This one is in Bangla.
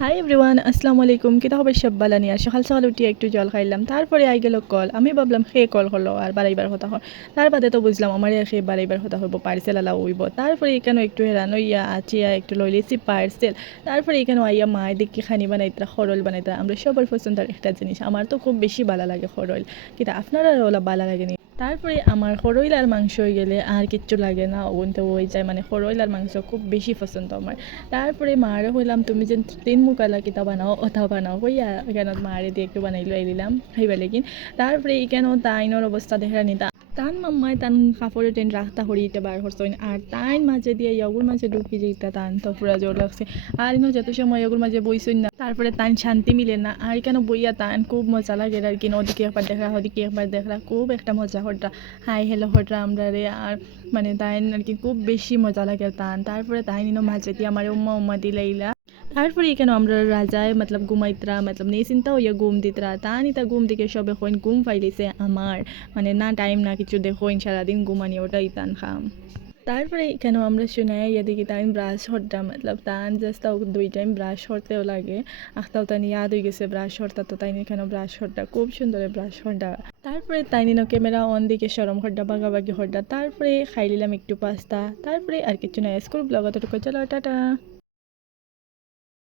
হাই এভরিওয়ান, আসসালামু আলাইকুম। কিতা খবর সব বালা নিয়া? সকাল সকাল উঠিয়ে একটু জল খাইলাম, তারপরে আই গেল কল। আমি ভাবলাম সে কল হলো আর বাড়াইবার কথা হল। তার বাদে তো বুঝলাম আমার সে বাড়াইবার কথা হইব, পার্সেল আলা হইব। তারপরে এখানে একটু হেরান ইয়া আচিয়া একটু লই লিছি পার্সেল। তারপরে এখানে আইয়া মায় দেখি খানি বানাইতরা, খরল বানাইতরা। আমরা সবার পছন্দের একটা জিনিস, আমার তো খুব বেশি ভালো লাগে খরল। কিতা আপনারা ওলা ভালো লাগেনি? তারপরে আমার খরইলার মাংস হয়ে গেলে আর কিচ্ছু লাগে না, ওনতে হয়ে যায়। মানে খরইলার মাংস খুব বেশি পছন্দ আমার। তারপরে মারে হইলাম তুমি যে তিন মুকালা কিতা বানাও ওটা বানাও হইয়া কেন মারে দিয়ে একটু বানাইলো এই দিলাম খাইবা লেগিন। তারপরে কেন তাইনোর অবস্থা দেখা নিতা তান মাম্মায় তান কাপড়ে টেন রাখতা হরিতে বার করছেন আর তাইন মাঝে দিয়ে ইয়গুর মাঝে ঢুকি যেতা তান তো পুরা জোর লাগছে। আর ইনো যত সময় ইয়গুর মাঝে বইছেন না, তারপরে তান শান্তি মিলে না। আর কেন বইয়া তান খুব মজা লাগে আর কি, ওদিকে একবার দেখরা ওদিকে একবার দেখরা, খুব একটা মজা হরটা হাই হেলো হরটা আমরা রে। আর মানে তাইন আর কি খুব বেশি মজা লাগে তান। তারপরে তাইন ইনো মাঝে দিয়ে আমার উম্মা উম্মা দিলাইলা। তারপরে এখানে আমরা রাজায় মতলব ঘুমাইতরা, মতলব নেই চিন্তা হইয়া ঘুম দিতরা। তানি তা ঘুম থেকে সবে হইন ঘুম ফাইলিছে আমার। মানে না টাইম না কিছু দেখোইন, সারাদিন ঘুমানি ওটাই তান খাম। তারপরে এখানেও আমরা শুনাই ইয়া দেখি তাইন ব্রাশ হরটা, মতলব তান জাস্ট তাও 2 টাইম ব্রাশ হরতেও লাগে। আখতাও তাই ইয়াদ হয়ে গেছে ব্রাশ হরতা, তো তাই এখানে ব্রাশ হরটা খুব সুন্দর ব্রাশ হরটা। তারপরে তাই নিনো ক্যামেরা অন দিকে সরম হরটা বাগাবাগি হরটা। তারপরে খাই নিলাম একটু পাস্তা। তারপরে আর কিছু না, স্কুল ব্লগ অতটুকু, চলো টাটা।